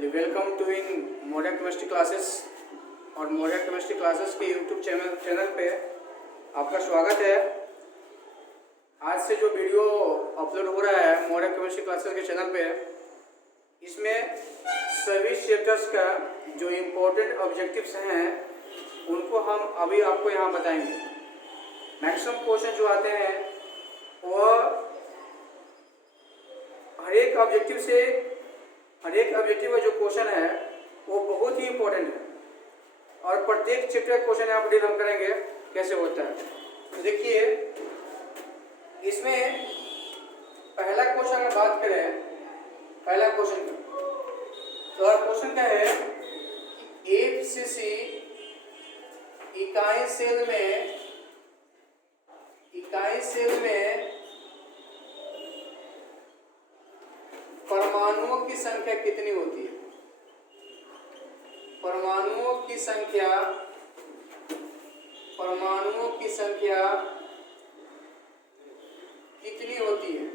Welcome to in modern chemistry classes और modern chemistry classes के YouTube channel पे आपका स्वागत है। आज से जो वीडियो अपलोड हो रहा है मॉडर्न केमिस्ट्री क्लासेस के चैनल पे, इसमें सभी चैप्टर्स का जो इम्पोर्टेंट ऑब्जेक्टिव्स हैं उनको हम अभी आपको यहाँ बताएंगे। मैक्सिमम क्वेश्चन जो आते हैं वो हर एक ऑब्जेक्टिव का जो क्वेश्चन है वो बहुत ही इम्पोर्टेंट है और प्रत्येक चैप्टर क्वेश्चन यहाँ पर डील हम करेंगे कैसे होता है। तो देखिए, इसमें पहला क्वेश्चन अगर बात करें, पहला क्वेश्चन का तो क्वेश्चन क्या है, एफसीसी इकाई सेल में परमाणुओं की संख्या कितनी होती है? परमाणुओं की संख्या कितनी होती है?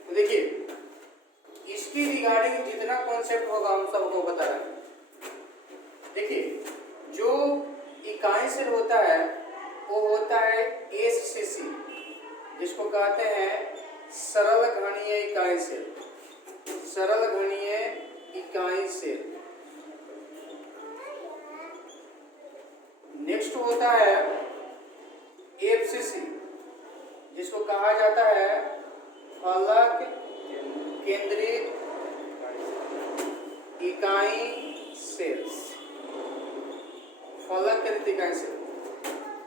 तो देखिए, इसकी रिगार्डिंग जितना कॉन्सेप्ट होगा हम सबको बता रहे हैं। देखिए, जो इकाई सेल होता है वो होता है एससीसी, जिसको कहते हैं सरल घनीय इकाई सेल। सरल घनीय इकाई सेल। नेक्स्ट होता है एफसीसी, जिसको कहा जाता है फलक केंद्रित इकाई सेल। फलक केंद्रित इकाई सेल।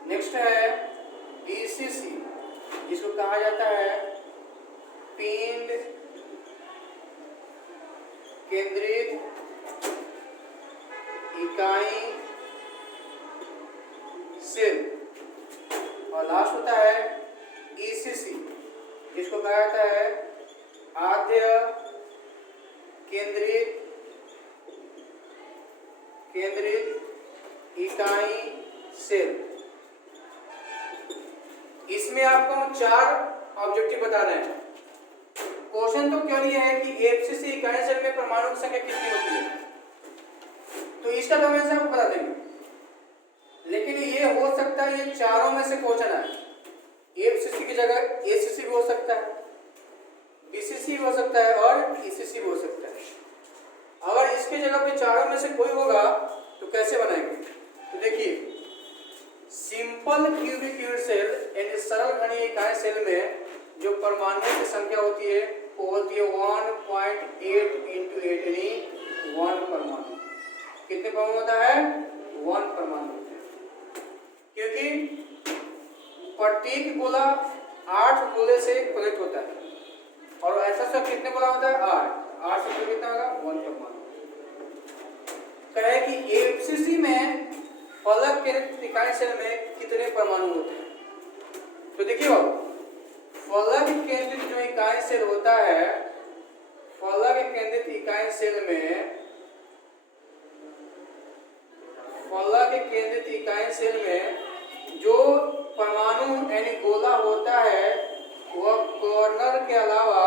नेक्स्ट है बीसीसी, जिसको कहा जाता है पिंड केंद्रित इकाई सेल। और लास्ट होता है ईसीसी, जिसको कहा जाता है आद्य केंद्रित इकाई सेल। इसमें आपको हम 4 ऑब्जेक्टिव बता रहे हैं। क्वेश्चन तो केवल ये है कि एफसीसी इकाई सेल में परमाणु की संख्या कितनी होती है, तो इसका तो हम आपको बता देंगे। लेकिन ये हो सकता है ये चारों में से क्वेश्चन है। एफसीसी की जगह एसीसी भी हो सकता है, बीसीसी भी हो सकता है और ईसीसी भी हो सकता है। अगर इसके जगह पे चारों में से कोई होगा तो कैसे बनाएंगे? तो देखिए, सिंपल क्यूबिक यूनिट सेल यानी सरल घनीय इकाई सेल में जो परमाणुओं की संख्या होती है वो होती है 1.8 × 8 यानी 1 परमाणु। कितने परमाणु होता है? 1 परमाणु होता है, क्योंकि प्रत्येक गोला 8 गोले से कनेक्ट होता है और ऐसा सब कितने गोला होता है? 8 से कितना होगा? 1 परमाणु। कहे कि एफसीसी में फलक केंद्रित इकाई सेल में कितने परमाणु होते हैं? तो देखिए बाबू, फलक केंद्रित जो इकाई सेल होता है, फलक केंद्रित इकाई सेल में जो परमाणु यानी गोला होता है वह कॉर्नर के अलावा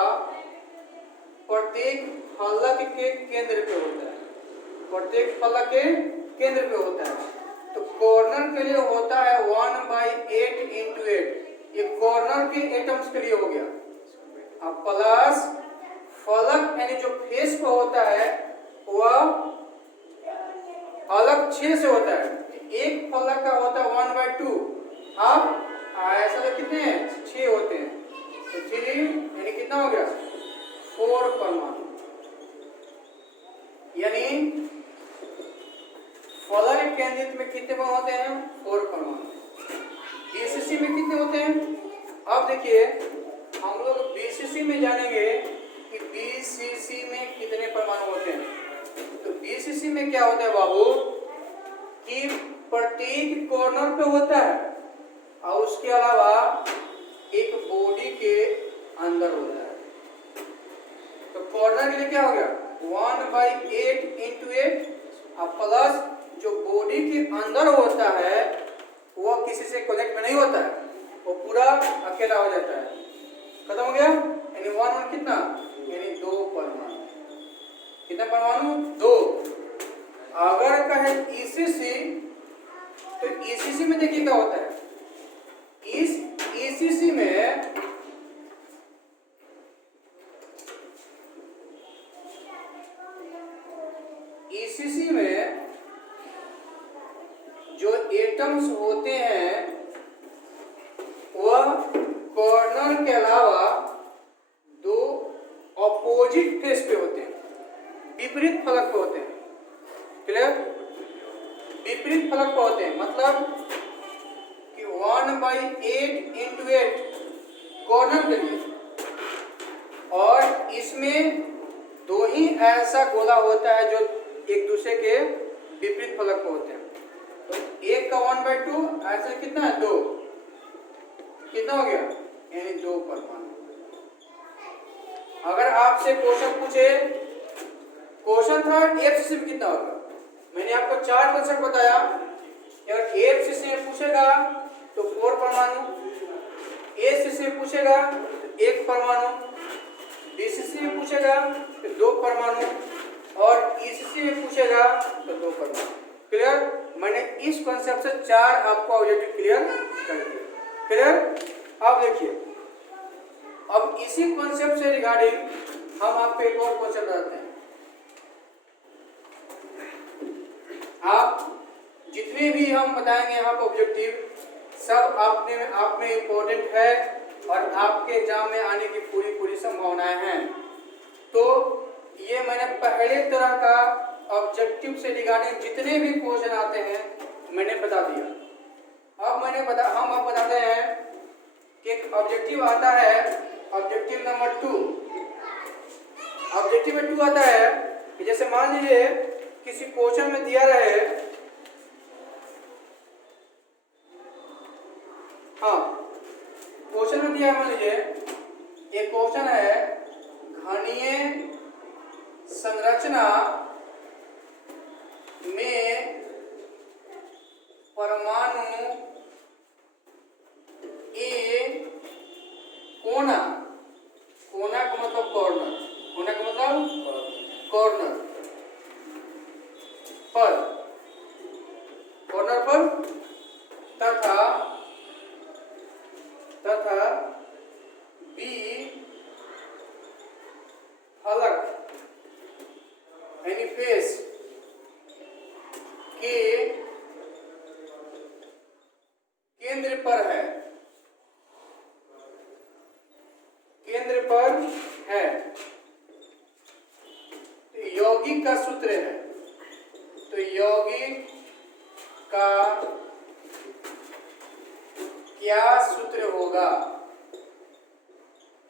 प्रत्येक फलक के केंद्र पे होता है। प्रत्येक फलक के केंद्र पे होता है। तो कॉर्नर के लिए होता है 1/8 × 8। ये कॉर्नर के एटम्स के लिए हो गया। अब प्लस फलक यानी जो फेस पे होता है वह अलग 6 से होता है। एक फलक का होता है 1/2। अब ऐसा तो कितने हैं? 6 होते हैं। तो 3 यानी कितना हो गया? 4 परमाणु। यानी फलक केंद्रित में कितने परमाणु होते हैं? 4 परमाणु। बीसीसी में कितने होते हैं? अब देखिए, हम लोग बीसीसी में जानेंगे कि बीसीसी में कितने परमाणु होते हैं। तो बीसीसी में क्या होता है बाबू कि प्रत्येक कॉर्नर पे होता है और उसके अलावा एक बॉडी के अंदर होता है। तो कॉर्नर के लिए क्या हो गया? 1/8 × 8 और प्लस जो बॉडी के अंदर होता है वह किसी से कनेक्ट में नहीं होता है, वो पूरा अकेला हो जाता है, खत्म हो गया। यानी 1 1 कितना, यानी 2 परमाणु। कितना परमाणु, 2। अगर कहे ईसीसी, तो ईसीसी में देखिए क्या होता है। इस ईसीसी में जो एटम्स होते हैं वह कॉर्नर के अलावा 2 ऑपोजिट फेस पे होते हैं, विपरीत फलक पे होते हैं। क्लियर, विपरीत फलक पे होते हैं, मतलब कि 1/8 × 8 कॉर्नर के लिए, और इसमें 2 ही ऐसा गोला होता है जो एक दूसरे के विपरीत फलक पे होते हैं। तो एक का 1/2 ऐसे कितना है, 2। कितना हो गया, यानी 2 परमाणु। अगर आपसे क्वेश्चन पूछे, क्वेश्चन था एफसीसी में कितना होगा, मैंने आपको 4 कंसेप्ट बताया। अगर एफसीसी में पूछेगा तो 4 परमाणु, एसीसी में पूछेगा तो 1 परमाणु, बीसीसी में पूछेगा तो 2 परमाणु, और ईसीसी में पूछेगा तो 2 परमाणु। क्लियर, मैंने इस कॉन्सेप्ट से 4 आपको ऑब्जेक्टिव क्लियर कर दिए। क्लियर, अब देखिए, अब इसी कॉन्सेप्ट से रिगार्डिंग हम आपको एक और क्वेश्चन बताते हैं। आप जितने भी हम बताएंगे यहाँ पर ऑब्जेक्टिव, सब आप में इम्पोर्टेंट है और आपके एग्जाम में आने की पूरी संभावनाएं हैं। तो ये मैंने पहले तरह का ऑब्जेक्टिव से रिगार्डिंग जितने भी क्वेश्चन आते हैं मैंने बता दिया। अब हम आप बताते हैं कि एक ऑब्जेक्टिव आता है, ऑब्जेक्टिव नंबर 2। ऑब्जेक्टिव में 2 आता है कि जैसे मान लीजिए किसी क्वेश्चन में दिया रहे, क्वेश्चन में दिया, मान लीजिए एक क्वेश्चन है, घनीय संरचना में परमाणु ए कोना, कोना का मतलब कॉर्नर, कोना का मतलब कॉर्नर पर तथा बी फलक यानी फेस के केंद्र पर है, केंद्र पर है। तो यौगिक का सूत्र है, तो यौगिक का क्या सूत्र होगा,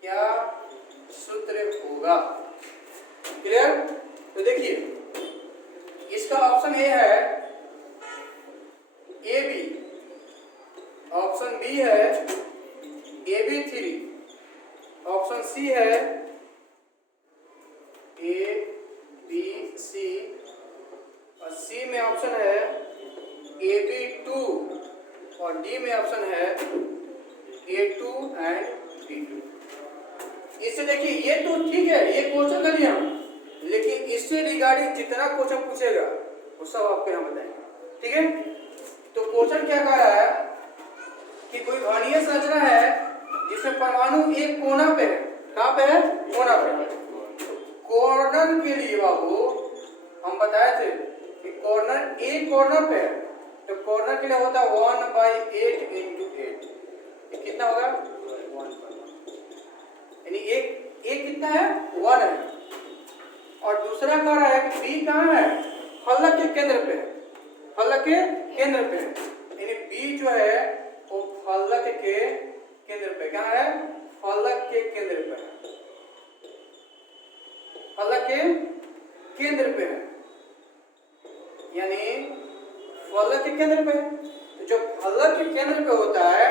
क्या सूत्र होगा। क्लियर, तो देखिए इसका ऑप्शन ए है ए बी, ऑप्शन बी है AB3, ऑप्शन सी है ABC, और सी में ऑप्शन है AB2, और डी में ऑप्शन है A2 एंड B2। इससे देखिए ये तो ठीक है, ये क्वेश्चन कर लिया, लेकिन इससे रिगार्डिंग जितना क्वेश्चन पूछेगा वो सब आपको यहाँ बताएंगे। ठीक है, तो क्वेश्चन क्या कह रहा है कि कोई घनीय संरचना है जिसमें परमाणु एक कोना पे है। कहाँ पे है, कोना पे। कॉर्नर के लिए बाबू हम बताए थे कि कॉर्नर एक कॉर्नर पे है, तो कॉर्नर के लिए होता है 1/8 × 8। ये कितना होगा, 1 परमाणु, यानी एक कितना है, 1 है। और दूसरा कह रहा है कि बी कहाँ है, फलक के केंद्र पे है, फलक के केंद्र पे है, यानी बी जो है वो फलक के केंद्र पे, कहाँ है, फलक के केंद्र पे है, फलक के केंद्र पे है, यानी फलक के केंद्र पे है। तो जब फलक के केंद्र पे होता है,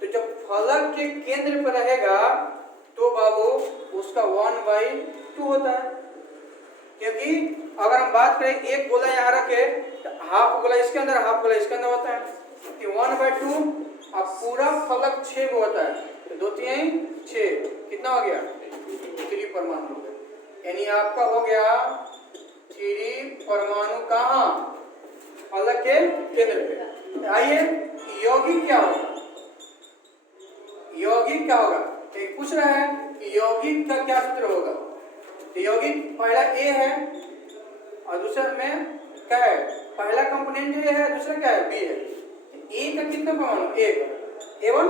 तो जब फलक के केंद्र पे रहेगा तो बाबू उसका 1/2 होता है। क्योंकि अगर हम बात करें एक गोला यहाँ रखे तो हाफ गोला इसके अंदर, हाफ गोला इसके अंदर होता है, कि 1/2 अब पूरा फलक 6 को होता है, तो 2 3 6 कितना हो गया 3 परमाणु हो गया। यानी आपका हो गया 3 परमाणु कहाँ फलक के केंद्र पे। आइए यौगिक क्या होगा, यौगिक क्या होगा, एक पूछ रहा है कि यौगिक का क्या सूत्र होगा। तो यौगिक पहला ए है और दूसरा में क्या है, पहला कंपोनेंट ए है, दूसरा क्या है बी है। ए का कितना परमाणु 1 A1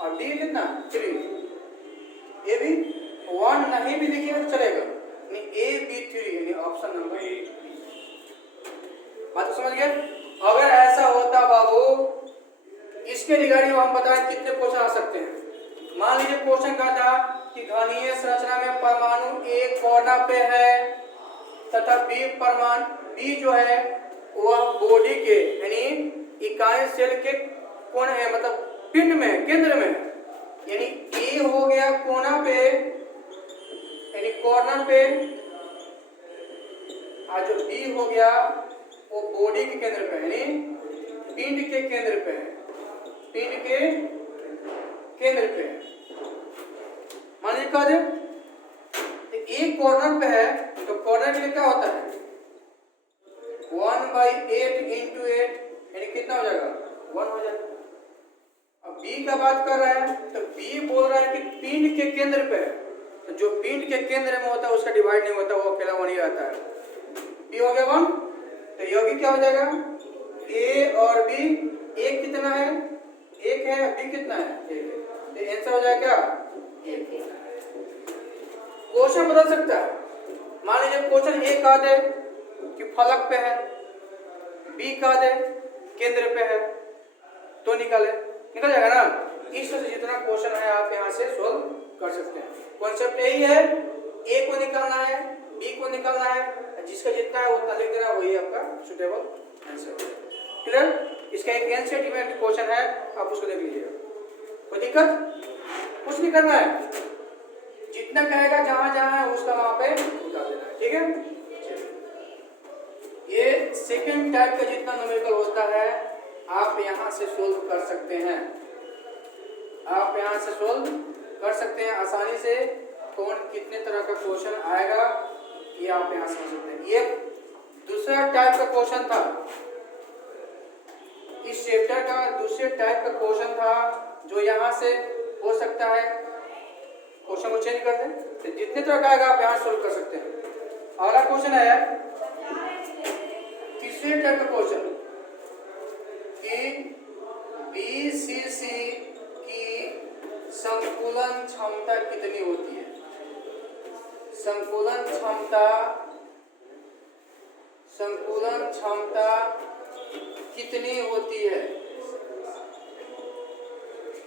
और बी कितना 3। ए भी 1 नहीं भी लिखिए तो चलेगा, यानी ए बी 3 यानी ऑप्शन नंबर ए। बात समझ गए। अगर ऐसा होता बाबू, इसके रिगार्डिंग हम बताएं कितने क्वेश्चन आ सकते हैं। मान लीजिए क्वेश्चन का था कि घनीय संरचना में परमाणु एक कोना पे है तथा बी जो है वह बॉडी के यानी इकाई सेल के कोण है, मतलब पिंड में केंद्र में, यानी ए हो गया कोना पे यानी कॉर्नर पे, और जो बी हो गया वो बॉडी के केंद्र पे यानी पिंड के केंद्र पे है, पिंड के केंद्र पे है। मान लीजिए कह दे एक कॉर्नर पे है, तो कॉर्नर के लिए क्या होता है 1/8 × 8 यानी कितना हो जाएगा 1 हो जाएगा। अब बी का बात कर रहा है तो बी बोल रहा है कि पिंड के केंद्र पे है, तो जो पिंड के केंद्र में होता है उसका डिवाइड नहीं होता, वो अकेला 1 ही रहता है। बी हो गया 1, तो यौगिक क्या हो जाएगा ए और बी। एक कितना है 1 है, बी कितना है 1 है, तो आंसर हो जाएगा क्या 1। क्वेश्चन बदल सकता है। मान लीजिए क्वेश्चन ए कह दे कि फलक पे है, बी कह दे केंद्र पे है, तो निकल जाएगा ना। इस तरह से जितना क्वेश्चन है आप यहाँ से सोल्व कर सकते हैं। कॉन्सेप्ट यही है, ए को निकालना है, बी को निकालना है, जिसका जितना है उतना लिख देना, वही आपका सुटेबल आंसर होगा। क्लियर। इसका एक एनसीईआरटी क्वेश्चन है, आप उसको देख लीजिएगा, कोई दिक्कत कुछ नहीं करना है, जितना कहेगा जहां जहां है उसका वहां पे उतार देना है। ठीक है। ये सेकंड टाइप का जितना न्यूमेरिकल होता है आप यहां से सोल्व कर सकते हैं, आप यहां से सोल्व कर सकते हैं आसानी से। कौन कितने तरह का क्वेश्चन आएगा ये आप यहां समझ सकते हैं। ये दूसरा टाइप का क्वेश्चन था, इस चैप्टर का दूसरे टाइप का क्वेश्चन था जो यहां से हो सकता है। क्वेश्चन को चेंज कर दें तो जितने तरह का आएगा आप यहां सोल्व कर सकते हैं। अगला क्वेश्चन आया तीसरे टाइप का क्वेश्चन कि बीसीसी की संकुलन क्षमता कितनी होती है। संकुलन क्षमता कितनी होती है,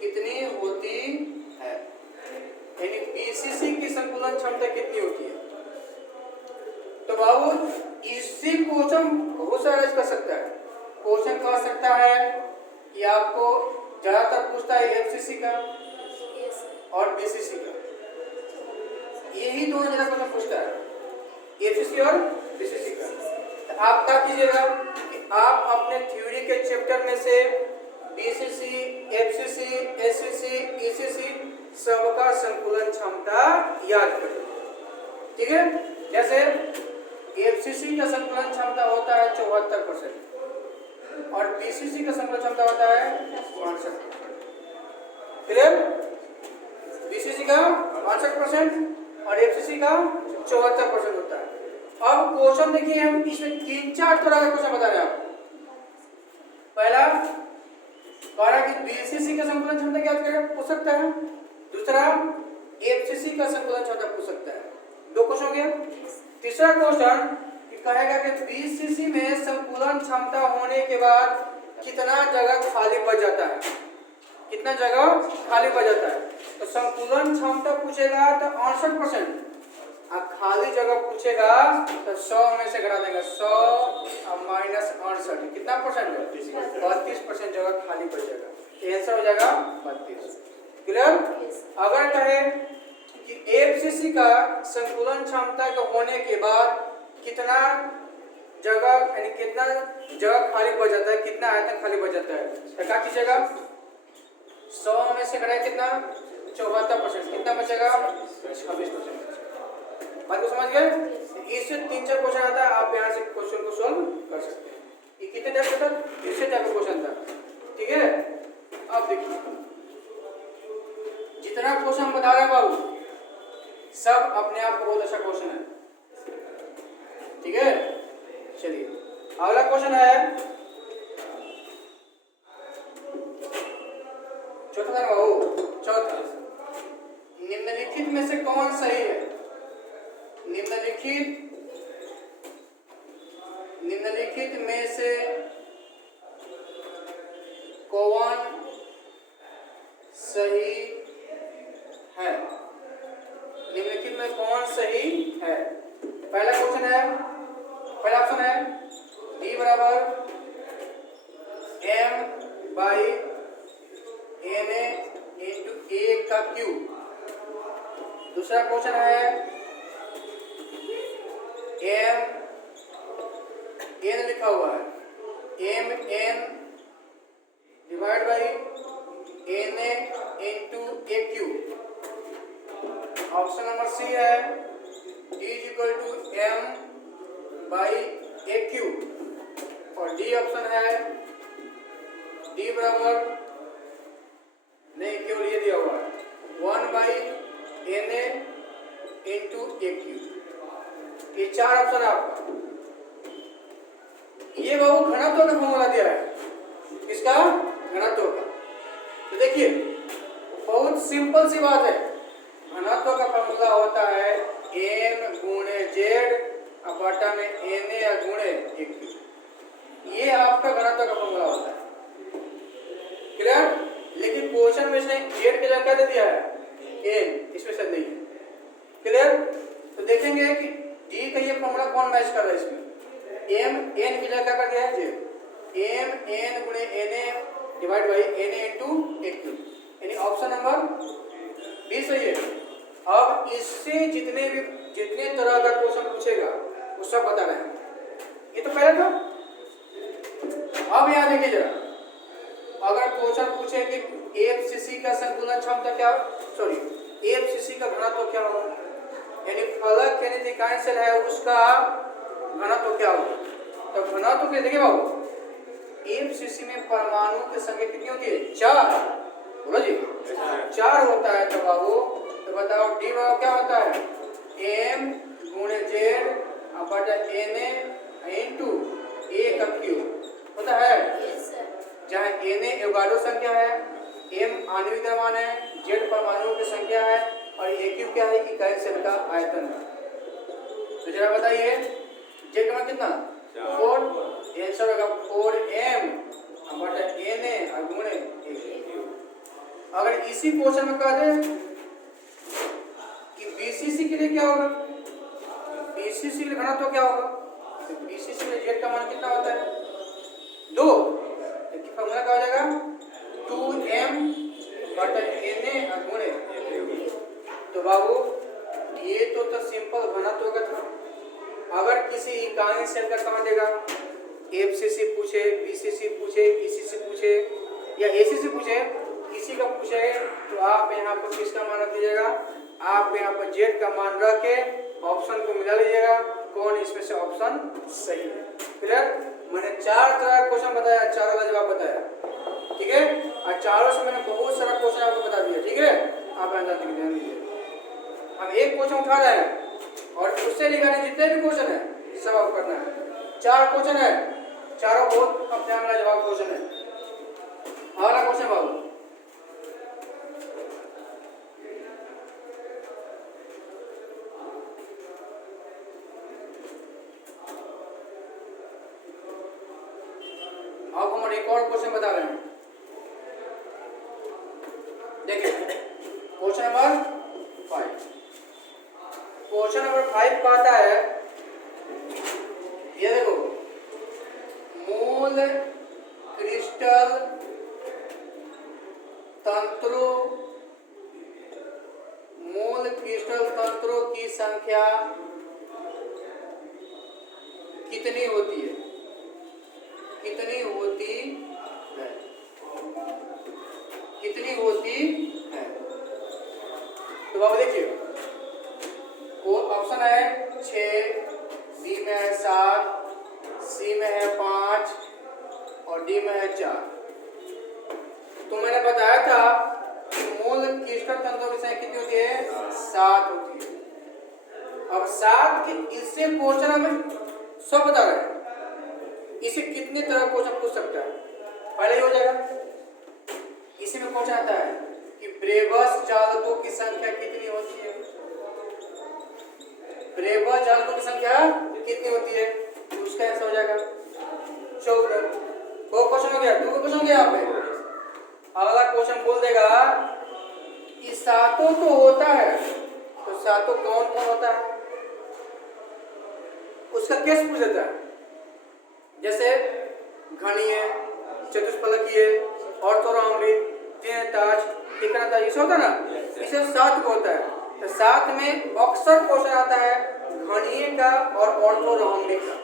कितनी होती है, यानी बीसीसी की संकुलन क्षमता कितनी होती है। तो बाबू इससे क्वेश्चन बहुत सारा कर सकता है। क्वेश्चन कह सकता है कि आपको ज्यादातर पूछता है एफसीसी का और बीसीसी का, यही दोनों जगह क्वेश्चन पूछता है, एफसीसी और बीसीसी का। तो आप क्या कीजिएगा कि आप अपने थ्योरी के चैप्टर में से बीसीसी, एफसीसी, एससीसी, ईसीसी सबका संकुलन क्षमता याद करें। ठीक है। जैसे एफसीसी का संकुलन क्षमता होता है 74% और बीसीसी का संकुलन क्षमता होता है 62%। क्लियर। बीसीसी का 62% और एफसीसी का 74% होता है। अब क्वेश्चन देखिए, हम इसमें 3-4 तरह का क्वेश्चन बता रहे हैं आपको। पहला कह रहा है कि बीसीसी का संकुलन क्षमता क्या पूछ सकता है, दूसरा एफसीसी का संकुलन क्षमता पूछ सकता है। 2 क्वेश्चन हो गया। तीसरा क्वेश्चन कहेगा कि बीसीसी में संकुलन क्षमता होने के बाद कितना जगह खाली बच जाता है, कितना जगह खाली बच जाता है। तो संकुलन क्षमता पूछेगा तो 68%, और खाली जगह पूछेगा तो 100 में से घटा देगा, 100 और -68 कितना परसेंट है 32% जगह खाली बच जाएगा। आंसर हो जाएगा 32। क्लियर। अगर कहे कि एफसीसी का संकुलन क्षमता के होने के बाद कितना जगह यानी कितना जगह खाली बच जाता है, कितना आयतन खाली बच जाता है, तो क्या कीजिएगा 100 में से घटाए कितना 74%, कितना बचेगा 26%। बात को समझ गए? इससे 3-4 क्वेश्चन आता है, आप यहाँ से क्वेश्चन को सॉल्व कर सकते हैं। ये कितने टाइप का था? इससे टाइप का क्वेश्चन था, ठीक है। अब देखिए जितना क्वेश्चन बता रहे हैं बाबू सब अपने आप बहुत अच्छा क्वेश्चन है, ठीक है। चलिए अगला क्वेश्चन है चौथा था बाबू, चौथा, निम्नलिखित में से कौन सही है? निम्नलिखित में से कौन सही है? निम्नलिखित में कौन सही है? पहला क्वेश्चन है, पहला ऑप्शन है D बराबर m/na इंटू a का क्यूब। दूसरा क्वेश्चन है n लिखा हुआ है mn divide by na into a cube. Option number C है d is equal to m by a cube. और डी ऑप्शन है d बराबर नहीं केवल ये दिया हुआ है 1 by na into a cube. ये 4 ऑप्शन है आपका। ये बाबू घनत्व का फॉर्मूला दिया है, किसका? घनत्व का। तो देखिए बहुत सिंपल सी बात है, घनत्व का फॉर्मूला होता है m गुणे z बटा में na गुणे a क्यूब। ये आपका घनत्व का फॉर्मूला होता है, क्लियर। लेकिन क्वेश्चन में इसने z की जगह क्या दे दिया है? n, इसमें से नहीं है, क्लियर। तो देखेंगे कि d का ये फॉर्मूला कौन मैच कर रहा है इसमें। m n की जगह क्या कर दिया है? z m n गुणे na divide by na into a cube, यानी ऑप्शन नंबर बी सही है। अब इससे जितने तरह का क्वेश्चन पूछेगा वो सब बता रहे हैं। ये तो पहले था। अब यहाँ देखिए जरा, अगर क्वेश्चन पूछे कि FCC का संतुलन क्षमता क्या, सॉरी FCC का घनत्व क्या होगा, यानी फलक यानी इकाई सेल है उसका घनत्व क्या होगा। तो घनत्व के देखिए बाबू FCC में परमाणु की संख्या कितनी होती है? 4, बोलो जी 4 होता है। तो बाबू तो बताओ D बराबर क्या होता है? m गुणे z बटा na इंटू a का क्यूब होता है। जहाँ na एवोगाड्रो संख्या है, m आणविक द्रव्यमान है, z परमाणुओं की संख्या है और a क्यूब क्या है? इकाई सेल का आयतन है। तो जरा बताइए z का मान कितना? 4, आंसर होगा 4m बटा na और गुणे a। अगर इसी क्वेश्चन में कह दे कि BCC के लिए क्या होगा, BCC के लिए घनत्व क्या होगा, तो BCC में z का मान कितना होता है? 2। देखिए फॉर्मूला क्या हो जाएगा? 2m बटा na और गुणे। तो बाबू ये तो सिंपल घनत्व का था। अगर किसी इकाई सेल का कमा देगा, FCC पूछे, BCC पूछे, ECC पूछे या ACC पूछे, किसी का पूछे तो आप यहाँ पर किसका मान रख दीजिएगा? आप यहाँ पर z का मान रख के ऑप्शन को मिला लीजिएगा, कौन इसमें से ऑप्शन सही है। क्लियर। मैंने 4 तरह का क्वेश्चन बताया, चारों का जवाब बताया, ठीक है। और चारों से मैंने बहुत सारा क्वेश्चन आपको बता दिया, ठीक है। आप ध्यान दीजिए। हम एक क्वेश्चन उठा रहे हैं और उससे रिगार्डिंग जितने भी क्वेश्चन है सब आपको करना है। 4 क्वेश्चन है, चारों बहुत अपने आप में जवाब क्वेश्चन है। अगला क्वेश्चन बाबू, अब हम एक और क्वेश्चन बता रहे हैं। देखिए क्वेश्चन नंबर 5। क्वेश्चन नंबर 5 का आता है, ये देखो, मूल क्रिस्टल तंत्रों की संख्या कितनी होती है? कितनी कितनी होती है। तो बाबू देखिए, वो ऑप्शन है 6, बी में है 7, सी में है 5 और डी में है 4। तो मैंने बताया था कि मूल क्रिस्टल तंतुओं की संख्या कितनी होती है, 7 होती है। अब 7 के इससे क्वेश्चन हमें सब बता रहे हैं, इसे कितने तरह क्वेश्चन पूछ सकता है। पहले ही हो जाएगा, इसी में क्वेश्चन आता है कि ब्रेबस चालकों की संख्या कितनी होती है। ब्रेबस चालकों की संख्या कितनी होती है, उसका आंसर हो जाएगा 14। दो क्वेश्चन हो गया, 2 क्वेश्चन हो गया यहाँ पे। अगला क्वेश्चन बोल देगा कि सातों तो होता है, तो सातों कौन कौन होता है, उसका केस पूछ देता है। जैसे घनीय, चतुष्फलकीय, ऑर्थोरॉम्बिक, तीन-ताज, तिकोना-ताज, इसे होता है ना, इसे 7 को होता है। तो 7 में अक्सर क्वेश्चन आता है घनीय का और ऑर्थोरॉम्बिक का।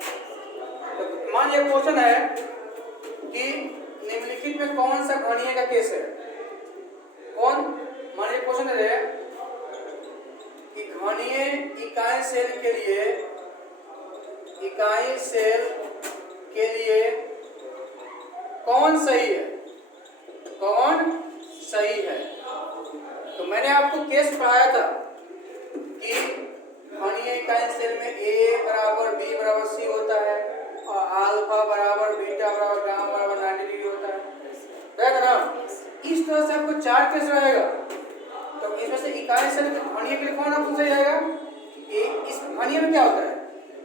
तो मान ये क्वेश्चन है कि निम्नलिखित में कौन सा घनीय का केस है, कौन, मान ये क्वेश्चन है कि घनीय इकाई सेल के लिए, इकाई सेल के लिए कौन सही है, कौन सही है। तो मैंने आपको केस पढ़ाया था कि घनीय इकाई सेल में A बराबर B बराबर C होता है और अल्फा बराबर बीटा बराबर गामा बराबर 90 डिग्री होता है, रहेगा ना। इस तरह से आपको 4 केस रहेगा। तो इसमें से इकाई सेल घनीय के लिए कौन आपको सही रहेगा, इस घनीय में क्या होता है,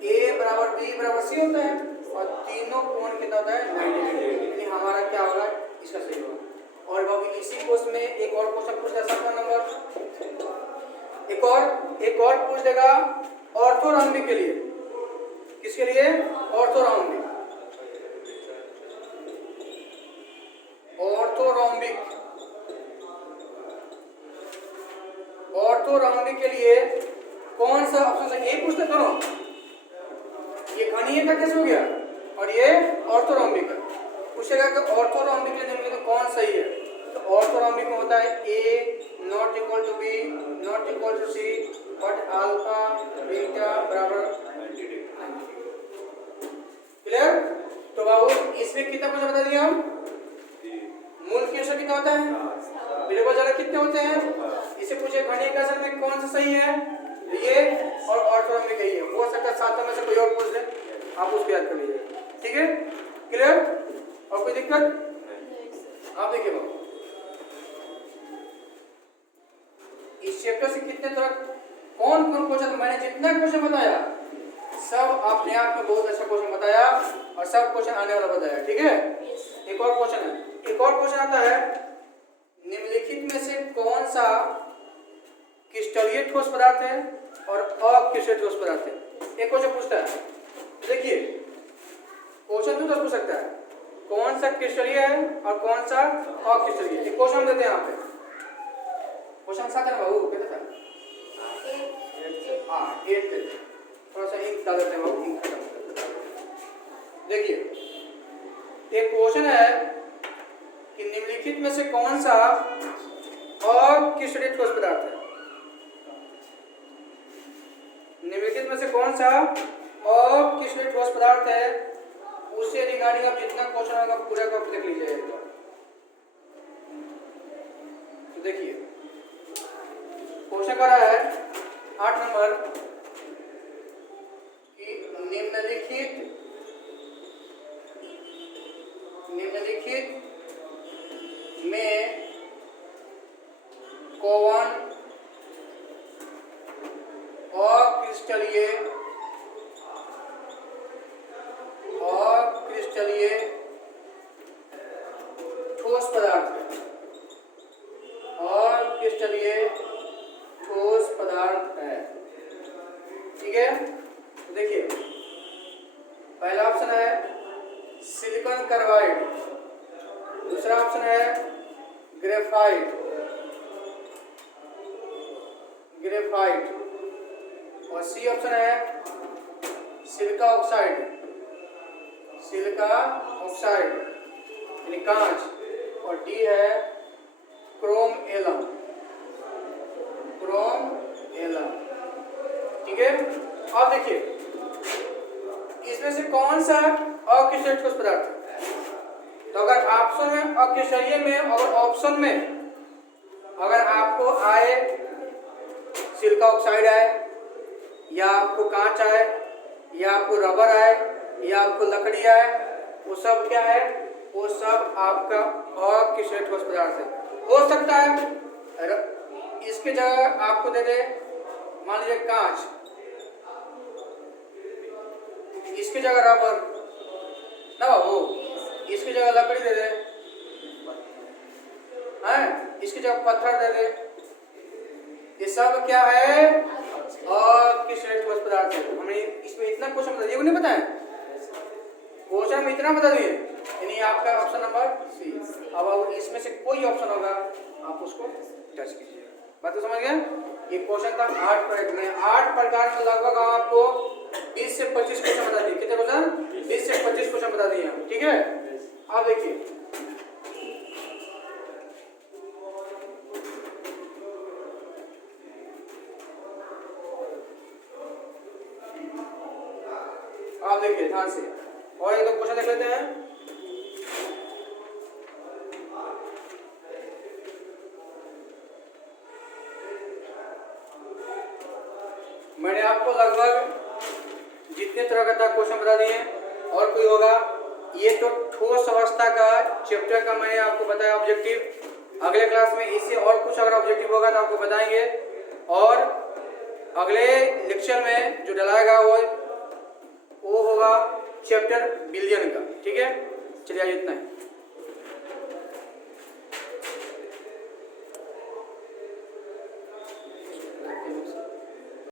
A बराबर B बराबर C होता है और तीनों कोण कितना होता है, 90 डिग्री। हमारा क्या होगा, इसका सही होगा। और बाबू इसी कोर्स में एक और क्वेश्चन पूछा 7वां नंबर, एक और पूछ देगा ऑर्थोरॉम्बिक के लिए। किसके लिए, ऑर्थोरॉम्बिक, ऑर्थोरॉम्बिक, ऑर्थोरॉम्बिक के लिए कौन सा ऑप्शन है, एक पूछते दोनों, ये घनीय का केस हो गया और ये ऑर्थोरॉम्बिक का। पूछेगा कि ऑर्थोरॉम्बिक के लिए तो कौन सही है। तो ऑर्थोरॉम्बिक में होता है A not equal to B not equal to C but alpha beta बराबर 90 डिग्री। क्लियर। तो बाबू इसमें कितना क्वेश्चन बता दिया हम, मूल केस कितना होता है, ब्रेबस चालक कितने होते हैं, इसे पूछे घनीय का सेल में कौन सा सही है, ये और ऑर्थोरॉम्बिक है। हो सकता है 7 में से कोई और पूछ ले, आप उसको याद कर लीजिए, ठीक है। क्लियर, और कोई दिक्कत। आप देखिए बाबू इस चैप्टर से कितने तरह कौन कौन क्वेश्चन, मैंने जितना क्वेश्चन बताया सब अपने आप में बहुत अच्छा क्वेश्चन बताया और सब क्वेश्चन आने वाला बताया, ठीक है। एक और क्वेश्चन है, एक और क्वेश्चन आता है निम्नलिखित में से कौन सा क्रिस्टलीय ठोस पदार्थ है और अक्रिस्टलीय ठोस पदार्थ है। एक क्वेश्चन पूछता है, देखिए क्वेश्चन तो पूछ सकता है कौन सा क्रिस्टलीय है और कौन सा अक्रिस्टलीय। एक क्वेश्चन देते हैं यहाँ पे, क्वेश्चन 7 है बाबू, कितना था, 8 थे, थोड़ा सा इंक डाल देते हैं बाबू, इंक खत्म कर देते हैं। देखिए एक क्वेश्चन है कि निम्नलिखित में से कौन सा अक्रिस्टलीय ठोस पदार्थ है, निम्नलिखित में से कौन सा अक्रिस्टलीय ठोस पदार्थ है, उससे रिगार्डिंग आप जितना क्वेश्चन होगा पूरा का लिख लीजिए। तो देखिए क्वेश्चन कर रहा है 8 नंबर कि निम्नलिखित में कौन अक्रिस्टलीय ठोस पदार्थ है, अक्रिस्टलीय ठोस पदार्थ है, ठीक है। देखिए पहला ऑप्शन है सिलिकॉन कार्बाइड, दूसरा ऑप्शन है ग्रेफाइट, और सी ऑप्शन है सिलिका ऑक्साइड, यानी कांच, और डी है एलम, क्रोम एलम, ठीक है। अब देखिए इसमें से कौन सा अक्रिस्टलीय ठोस पदार्थ है। तो अगर ऑप्शन में अक्रिस्टलीय में और ऑप्शन में अगर आपको आए सिलिका ऑक्साइड आए, या आपको कांच आए, या आपको रबर आए, या आपको लकड़ी आए, वो सब क्या है, वो सब आपका अक्रिस्टलीय ठोस पदार्थ है। हो सकता है इसके जगह आपको दे दे मान लीजिए कांच, इसकी जगह रबर ना बाबू, इसकी जगह लकड़ी दे दे, हैं, इसकी जगह पत्थर दे दे, ये सब क्या है अक्रिस्टलीय ठोस पदार्थ है। हमने इसमें इतना क्वेश्चन बता दिया, ये नहीं बताया क्वेश्चन में इतना बता दिए, यानी आपका ऑप्शन नंबर सी। अब इसमें से कोई ऑप्शन होगा आप उसको टच कीजिए। बात तो समझ गए। ये क्वेश्चन था 8 प्रकार में, 8 प्रकार में लगभग आपको 20 से 25 क्वेश्चन बता दिए। कितने क्वेश्चन? 20 से 25 क्वेश्चन बता दिए हम, ठीक है। अब देखिए ध्यान से और एक दो क्वेश्चन देख लेते हैं। मैंने आपको लगभग जितने तरह का था क्वेश्चन बता दिए, और कोई होगा। ये तो ठोस अवस्था का चैप्टर का मैंने आपको बताया ऑब्जेक्टिव। अगले क्लास में इससे और कुछ अगर ऑब्जेक्टिव होगा तो आपको बताएंगे, और अगले लेक्चर में जो डलाएगा वो होगा चैप्टर बिलियन का, ठीक है। चलिए आज इतना है।